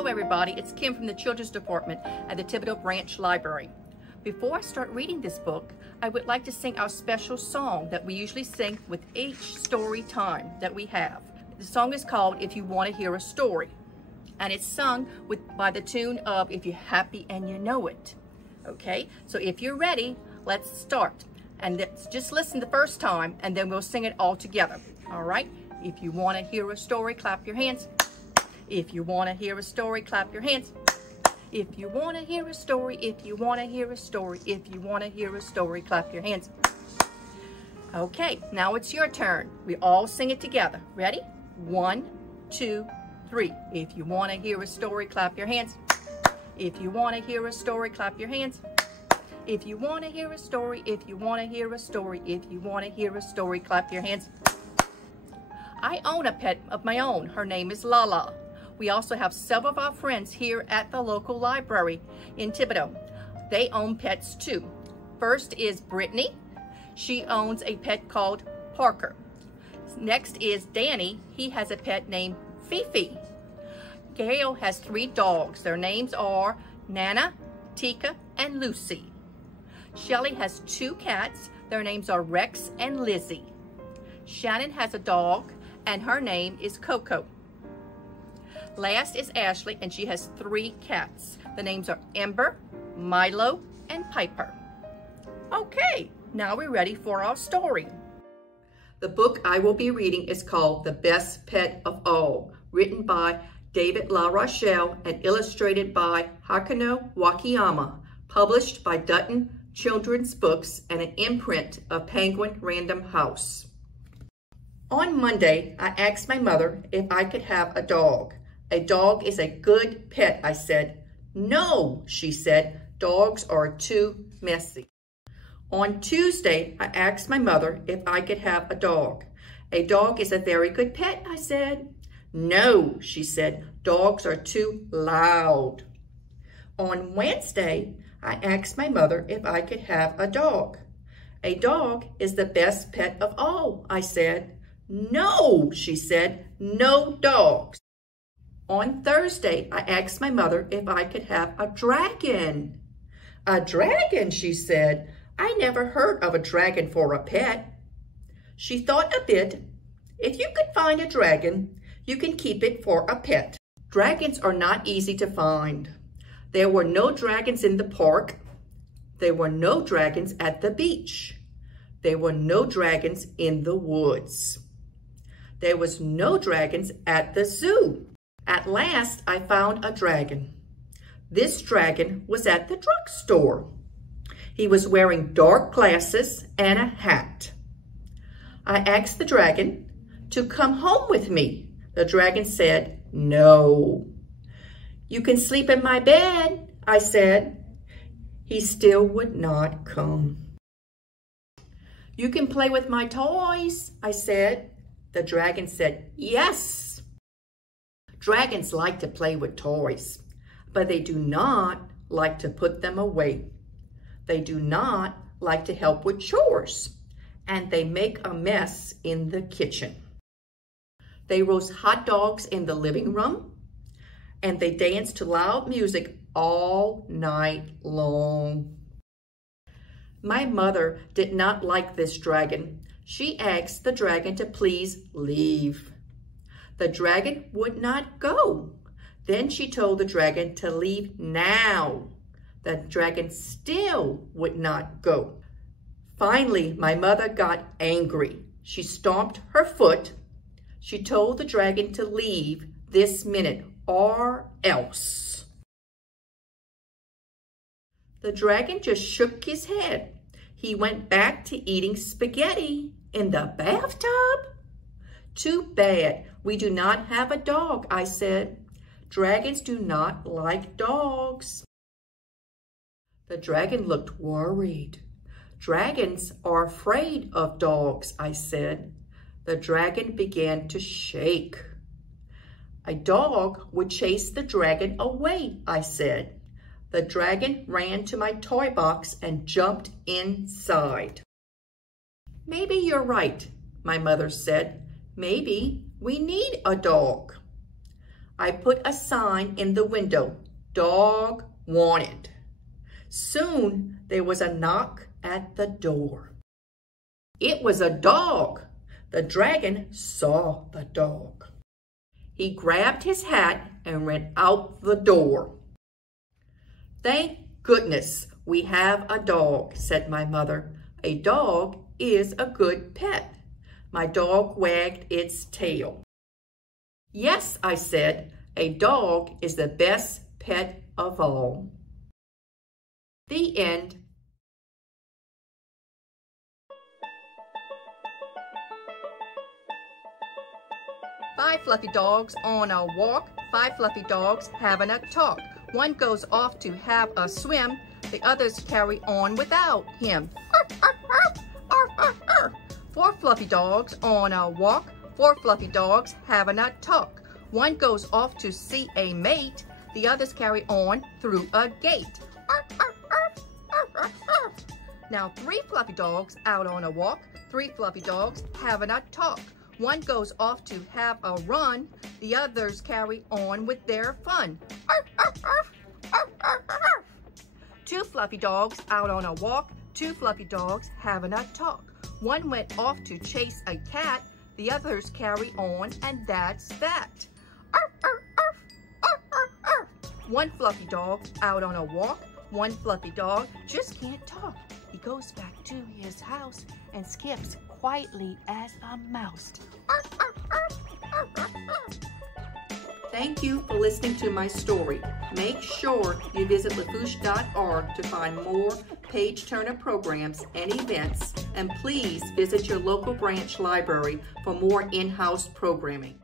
Hello everybody, it's Kim from the Children's Department at the Thibodaux Branch Library. Before I start reading this book, I would like to sing our special song that we usually sing with each story time that we have. The song is called If You Want to Hear a Story, and it's sung by the tune of If You're Happy and You Know It. Okay, so if you're ready, let's start. And let's just listen the first time and then we'll sing it all together. All right, if you want to hear a story, clap your hands. If you want to hear a story, clap your hands. If you want to hear a story, if you want to hear a story, if you want to hear a story, clap your hands. Okay, now it's your turn. We all sing it together. Ready? 1, 2, 3. If you want to hear a story, clap your hands. If you want to hear a story, clap your hands. If you want to hear a story, if you want to hear a story, if you want to hear a story, clap your hands. I own a pet of my own. Her name is Lala. We also have several of our friends here at the local library in Thibodaux. They own pets too. First is Brittany. She owns a pet called Parker. Next is Danny. He has a pet named Fifi. Gail has 3 dogs. Their names are Nana, Tika, and Lucy. Shelly has 2 cats. Their names are Rex and Lizzie. Shannon has a dog and her name is Coco. Last is Ashley, and she has 3 cats. The names are Ember, Milo, and Piper. Okay, now we're ready for our story. The book I will be reading is called The Best Pet of All, written by David LaRochelle and illustrated by Hakano Wakayama, published by Dutton Children's Books and an imprint of Penguin Random House. On Monday, I asked my mother if I could have a dog. A dog is a good pet, I said. No, she said, dogs are too messy. On Tuesday, I asked my mother if I could have a dog. A dog is a very good pet, I said. No, she said, dogs are too loud. On Wednesday, I asked my mother if I could have a dog. A dog is the best pet of all, I said. No, she said, no dogs. On Thursday, I asked my mother if I could have a dragon. A dragon, she said. I never heard of a dragon for a pet. She thought a bit. If you could find a dragon, you can keep it for a pet. Dragons are not easy to find. There were no dragons in the park. There were no dragons at the beach. There were no dragons in the woods. There was no dragons at the zoo. At last, I found a dragon. This dragon was at the drugstore. He was wearing dark glasses and a hat. I asked the dragon to come home with me. The dragon said, no. You can sleep in my bed, I said. He still would not come. You can play with my toys, I said. The dragon said, yes. Dragons like to play with toys, but they do not like to put them away. They do not like to help with chores, and they make a mess in the kitchen. They roast hot dogs in the living room, and they dance to loud music all night long. My mother did not like this dragon. She asked the dragon to please leave. The dragon would not go. Then she told the dragon to leave now. The dragon still would not go. Finally, my mother got angry. She stomped her foot. She told the dragon to leave this minute or else. The dragon just shook his head. He went back to eating spaghetti in the bathtub. Too bad. We do not have a dog, I said. Dragons do not like dogs. The dragon looked worried. Dragons are afraid of dogs, I said. The dragon began to shake. A dog would chase the dragon away, I said. The dragon ran to my toy box and jumped inside. Maybe you're right, my mother said. Maybe we need a dog. I put a sign in the window, "Dog wanted." Soon there was a knock at the door. It was a dog. The dragon saw the dog. He grabbed his hat and ran out the door. "Thank goodness we have a dog," said my mother. "A dog is a good pet." My dog wagged its tail. "Yes," I said, "a dog is the best pet of all." The end. Five fluffy dogs on a walk, 5 fluffy dogs having a talk. One goes off to have a swim, the others carry on without him. 4 fluffy dogs on a walk, 4 fluffy dogs having a talk. One goes off to see a mate, the others carry on through a gate. Now 3 fluffy dogs out on a walk, 3 fluffy dogs having a talk. One goes off to have a run, the others carry on with their fun. 2 fluffy dogs out on a walk, 2 fluffy dogs having a talk. One went off to chase a cat, the others carry on, and that's that. 1 fluffy dog out on a walk, 1 fluffy dog just can't talk. He goes back to his house and skips quietly as a mouse. Thank you for listening to my story. Make sure you visit LaFouche.org to find more page-turner programs and events, and please visit your local branch library for more in-house programming.